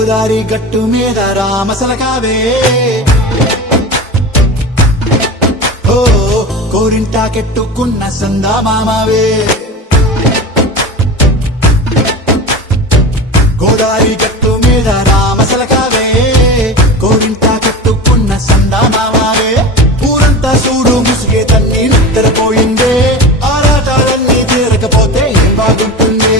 గోదారి గట్టు మీద రామసలకావే ఓ కోరింటా కెట్టుకున్న సందా మామావే గోదారి గట్టు మీద రామసలకావే కోరింటా కెట్టుకున్న సందా మామావే ఊరంతా చూడు ముసిగే తన్ని నిద్రపోయిందే ఆరాటాలన్నీ తీరకపోతే ఏం బాగుంటుంది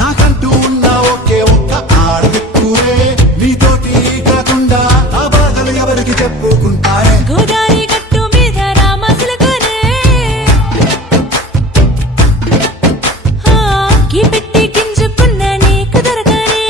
నాకంటూ ఉన్న ఒకే ఒక్క ఆడదిక్కువే నీతోటి కాకుండా ఆ బాధలు ఎవరికి చెప్పుకుంటారే గోదారి గట్టు మీద రామసలకానే కి పెట్టి గింజుకున్న నీకు దొరకనే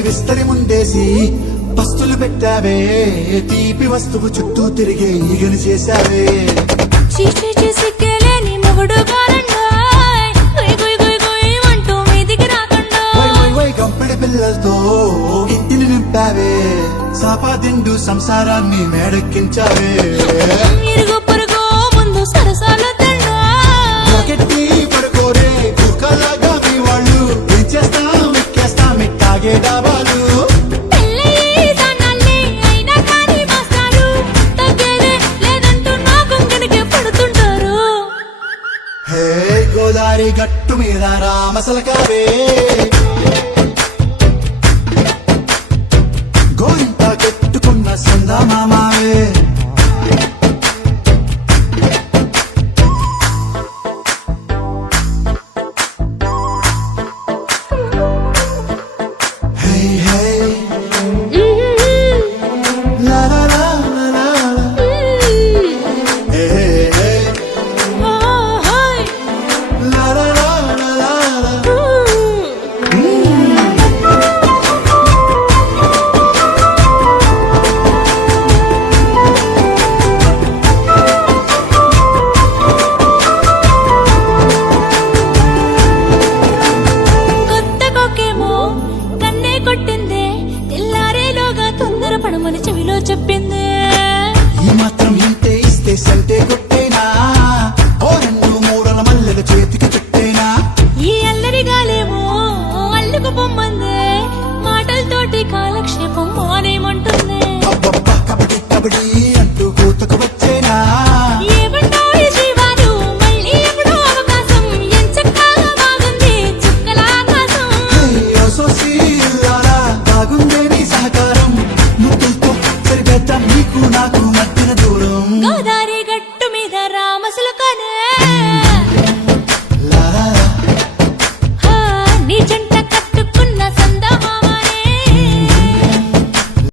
విస్తరి ముందేసి పస్తులు పెట్టావే తీపి వస్తువు చుట్టూ తిరిగే ఈగలు చేశావే చీచి సిగ్గలేని మొగుడు కారండాయ్ గుయ్ గుయ్ గుయ్ గుయ్ అంటూ మీదికి రాకుండా వై గంపెడి పిల్లలతో ఇంటిని నింపావే సాపాదిండు సంసారాన్ని మేడెక్కించావే ఇరుగు పొరుగు ముందు సరసాల తండా రాకెట్టి పడుకోరే కుక్కలాగా మీ వాళ్ళు ఏం చేస్తాం ఎక్కేస్తాం ఎట్టాగే డాబాలు పెళ్ళయి సన్నాల్ని అయినా కానీ మాస్టారు తగ్గేదే లేదంటూ నా కొంగనికే పడుతుంటారు హే గోదారి గట్టు మీద రామసలకావే గోరింట కట్టుకున్న సందా మామావే హే హే